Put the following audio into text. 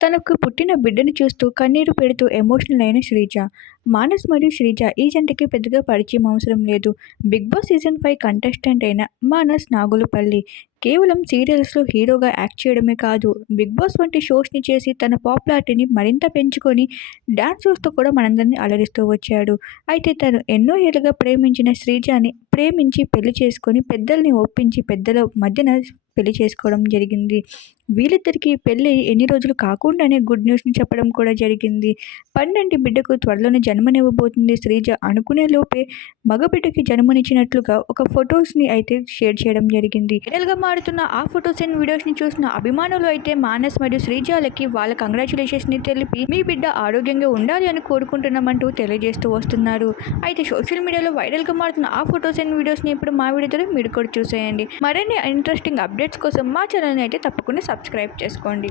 తనకు పుట్టిన బిడ్డను చూస్తూ కన్నీరు పెడుతూ ఎమోషనల్ అయిన శ్రీజ. మానస్ మరియు శ్రీజ ఈ జంటకి పెద్దగా పరిచయం అవసరం లేదు. Bigg Boss season five contestant అయిన మానస్ నాగులపల్లి కేవలం సీరియల్స్లో హీరోగా యాక్ట్ చేయడమే కాదు బిగ్ బాస్ వంటి షోస్ని చేసి తన పాపులారిటీని మరింత పెంచుకొని డ్యాన్స్ షోస్తో కూడా మనందరినీ అలరిస్తూ వచ్చాడు. అయితే తను ఎన్నో ఏళ్ళుగా ప్రేమించిన శ్రీజాని ప్రేమించి పెళ్ళి చేసుకొని పెద్దల్ని ఒప్పించి పెద్దల మధ్యన పెళ్ళి చేసుకోవడం జరిగింది. వీళ్ళిద్దరికీ పెళ్ళి ఎన్ని రోజులు కాకుండానే గుడ్ న్యూస్ని చెప్పడం కూడా జరిగింది. పన్నెండు బిడ్డకు త్వరలోనే జన్మనివ్వబోతుంది శ్రీజ అనుకునే లోపే మగబిడ్డకి జన్మనిచ్చినట్లుగా ఒక ఫొటోస్ని అయితే షేర్ చేయడం జరిగింది. వైరల్గా మారుతున్న ఆ ఫొటోస్ అండ్ వీడియోస్ని చూసిన అభిమానులు అయితే మానస్ మరియు శ్రీజాలకి వాళ్ళ కంగ్రాచులేషన్స్ని తెలిపి మీ బిడ్డ ఆరోగ్యంగా ఉండాలి అని కోరుకుంటున్నామంటూ తెలియజేస్తూ వస్తున్నారు. అయితే సోషల్ మీడియాలో వైరల్గా మారుతున్న ఆ ఫొటోస్ అండ్ వీడియోస్ని ఇప్పుడు మా వీడియోతో మీరు కూడా చూసేయండి. మరిన్ని ఇంట్రెస్టింగ్ అప్డేట్స్ కోసం మా ఛానల్ని అయితే తప్పకుండా సబ్స్క్రైబ్ చేసుకోండి.